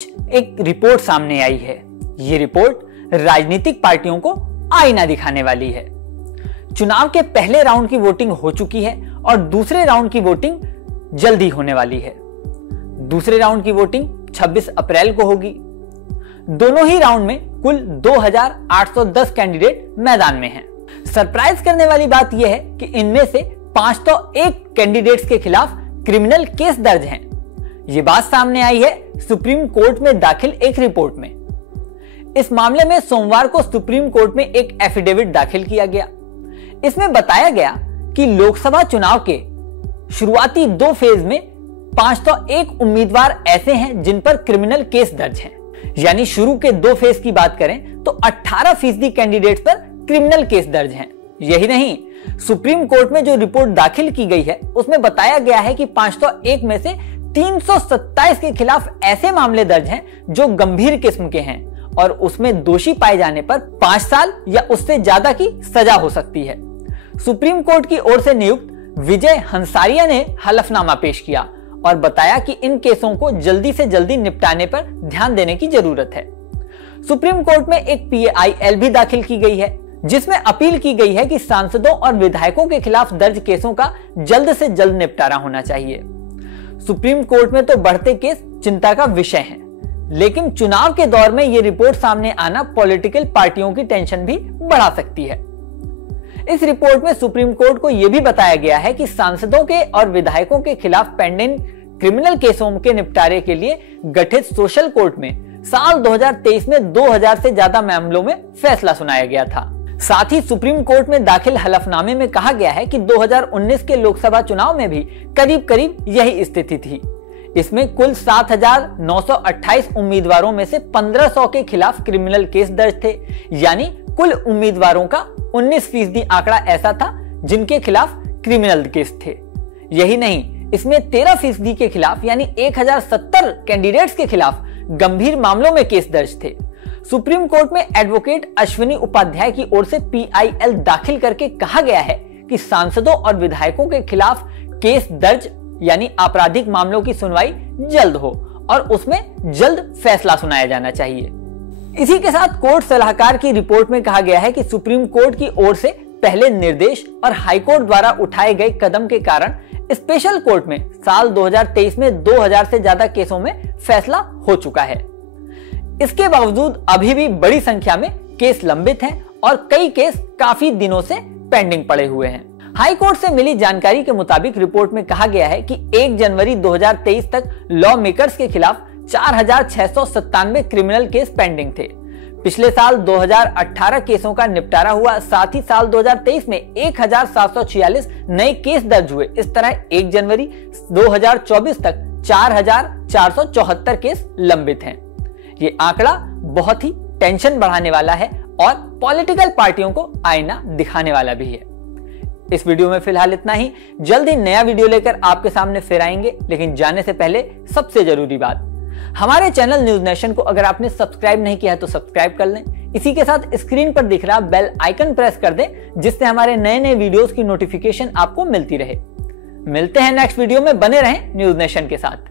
एक रिपोर्ट सामने आई है। ये रिपोर्ट राजनीतिक पार्टियों को आईना दिखाने वाली है। चुनाव के पहले राउंड की वोटिंग हो चुकी है और दूसरे राउंड की वोटिंग जल्दी होने वाली है। दूसरे राउंड की वोटिंग 26 अप्रैल को होगी। दोनों ही राउंड में कुल 2810 कैंडिडेट मैदान में हैं। सरप्राइज करने वाली बात यह है कि इनमें से 501 कैंडिडेट्स के खिलाफ क्रिमिनल केस दर्ज हैं। यह बात सामने आई है सुप्रीम कोर्ट में दाखिल एक रिपोर्ट में। इस मामले में सोमवार को सुप्रीम कोर्ट में एक एफिडेविट दाखिल किया गया। इसमें बताया गया कि लोकसभा चुनाव के शुरुआती 2 फेज में 501 उम्मीदवार ऐसे हैं जिन पर क्रिमिनल केस दर्ज हैं। यानी शुरू के 2 फेज की बात करें तो 18% कैंडिडेट्स पर क्रिमिनल केस दर्ज हैं। यही नहीं, सुप्रीम कोर्ट में जो रिपोर्ट दाखिल की गई है उसमें बताया गया है कि 501 में से 327 के खिलाफ ऐसे मामले दर्ज हैं जो गंभीर किस्म के हैं और उसमें दोषी पाए जाने पर 5 साल या उससे ज्यादा की सजा हो सकती है। सुप्रीम कोर्ट की ओर से नियुक्त विजय हंसारिया ने हलफनामा पेश किया और बताया कि इन केसों को जल्दी से जल्दी निपटाने पर ध्यान देने की जरूरत है। सुप्रीम कोर्ट में एक PAIL भी दाखिल की गई है जिसमें अपील की गई है कि सांसदों और विधायकों के खिलाफ दर्ज केसों का जल्द से जल्द निपटारा होना चाहिए। सुप्रीम कोर्ट में तो बढ़ते केस चिंता का विषय है, लेकिन चुनाव के दौर में यह रिपोर्ट सामने आना पॉलिटिकल पार्टियों की टेंशन भी बढ़ा सकती है। इस रिपोर्ट में सुप्रीम कोर्ट को यह भी बताया गया है कि सांसदों के और विधायकों के खिलाफ पेंडिंग क्रिमिनल केसों के निपटारे के लिए गठित सोशल कोर्ट में साल 2023 में 2000 से ज्यादा मामलों में फैसला सुनाया गया था। साथ ही सुप्रीम कोर्ट में दाखिल हलफनामे में कहा गया है कि 2019 के लोकसभा चुनाव में भी करीब करीब यही स्थिति थी। इसमें कुल 7928 उम्मीदवारों में से 1500 के खिलाफ क्रिमिनल केस दर्ज थे। यानी कुल उम्मीदवारों का 19% आंकड़ा ऐसा था जिनके खिलाफ क्रिमिनल केस थे। यही नहीं, इसमें 13% के खिलाफ यानी 1070 कैंडिडेट्स के खिलाफ गंभीर मामलों में केस दर्ज थे। सुप्रीम कोर्ट में एडवोकेट अश्विनी उपाध्याय की ओर से PIL दाखिल करके कहा गया है कि सांसदों और विधायकों के खिलाफ केस दर्ज यानी आपराधिक मामलों की सुनवाई जल्द हो और उसमें जल्द फैसला सुनाया जाना चाहिए। इसी के साथ कोर्ट सलाहकार की रिपोर्ट में कहा गया है कि सुप्रीम कोर्ट की ओर से पहले निर्देश और हाईकोर्ट द्वारा उठाए गए कदम के कारण स्पेशल कोर्ट में साल 2023 में 2000 से ज्यादा केसों में फैसला हो चुका है। इसके बावजूद अभी भी बड़ी संख्या में केस लंबित हैं और कई केस काफी दिनों से पेंडिंग पड़े हुए हैं। हाई कोर्ट से मिली जानकारी के मुताबिक रिपोर्ट में कहा गया है कि 1 जनवरी 2023 तक लॉ मेकर्स के खिलाफ 4697 क्रिमिनल केस पेंडिंग थे। पिछले साल 2018 केसों का निपटारा हुआ। साथ ही साल 2023 में 1746 नए केस दर्ज हुए। इस तरह 1 जनवरी 2024 तक 4474 केस लंबित हैं। ये आंकड़ा बहुत ही टेंशन बढ़ाने वाला है और पॉलिटिकल पार्टियों को आईना दिखाने वाला भी है। इस वीडियो में फिलहाल इतना ही। जल्द ही नया वीडियो लेकर आपके सामने फिर आएंगे, लेकिन जाने से पहले सबसे जरूरी बात, हमारे चैनल न्यूज नेशन को अगर आपने सब्सक्राइब नहीं किया है तो सब्सक्राइब कर लें। इसी के साथ स्क्रीन पर दिख रहा बेल आइकन प्रेस कर दें जिससे हमारे नए नए वीडियोस की नोटिफिकेशन आपको मिलती रहे। मिलते हैं नेक्स्ट वीडियो में, बने रहें न्यूज नेशन के साथ।